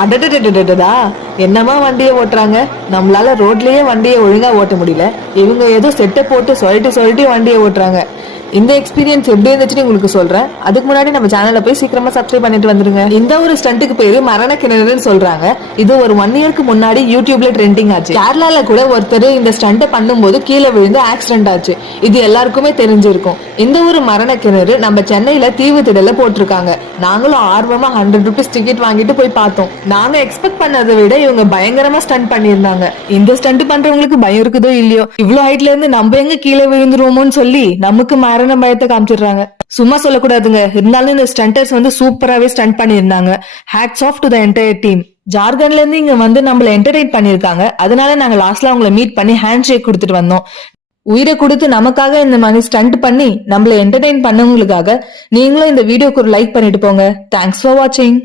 அடடடடடடா, என்னமா வண்டியை ஓட்டுறாங்க. நம்மளால ரோட்லயே வண்டியை ஒழுங்கா ஓட்ட முடியல, இவங்க ஏதோ செட்டை போட்டு சொல்லிட்டு சொல்லிட்டு வண்டியை ஓட்டுறாங்க. இந்த எக்ஸ்பீரியன்ஸ் எப்படி இருந்துச்சுன்னு உங்களுக்கு சொல்றேன். அதுக்கு முன்னாடி நம்ம சேனல்ல போய் சீக்கிரமா சப்ஸ்கிரைப் பண்ணிட்டு வந்துருங்க. இந்த ஒரு ஸ்டண்ட்டுக்கு பேரு மரண கிணறுன்னு சொல்றாங்க. இது ஒரு 1 இயர்க்கு முன்னாடி யூடியூப்ல ட்ரெண்டிங் ஆச்சு. கேரளால கூட ஒருத்தர் இந்த ஸ்டண்ட்டை பண்ணும்போது கீழே விழுந்து ஆக்சிடென்ட் ஆச்சு. இது எல்லாருக்குமே தெரிஞ்சிருக்கும். இந்த ஒரு மரண கிணறு நம்ம சென்னையில தீவுத்திடல போட்டிருக்காங்க. நாங்களும் ஆர்வமா 100 ருபீஸ் டிக்கெட் வாங்கிட்டு போய் பார்த்தோம். நாங்க எக்ஸ்பெக்ட் பண்ணதை விட இவங்க பயங்கரமா ஸ்டண்ட் பண்ணிருந்தாங்க. இந்த ஸ்டண்ட் பண்றவங்களுக்கு பயம் இருக்குதோ இல்லையோ, இவ்வளவு ஹைட்ல இருந்து நம்ம எங்க கீழே விழுந்துருவோமோன்னு சொல்லி நமக்கு மரண பயத்தை காமிச்சிடுறாங்க. சும்மா சொல்லக்கூடாதுங்க. இருந்தாலும் இந்த ஸ்டண்டர்ஸ் சூப்பராவே ஸ்டண்ட் பண்ணிருந்தாங்க. Hats off to the entire team. ஜார்க்கண்ட்ல இருந்து இங்க நம்மள என்டர்டெயின் பண்ணிருக்காங்க. அதனால நாங்க லாஸ்ட்ல அவங்கள மீட் பண்ணி ஹேண்ட் ஷேக் கொடுத்துட்டு வந்தோம். உயிரை கொடுத்து நமக்காக இந்த மாதிரி ஸ்டண்ட் பண்ணி நம்மள என்டர்டெயின் பண்ணவங்களுக்காக நீங்களும் இந்த வீடியோக்கு ஒரு லைக் பண்ணிட்டு போங்க. தேங்க்ஸ் ஃபார் வாட்சிங்.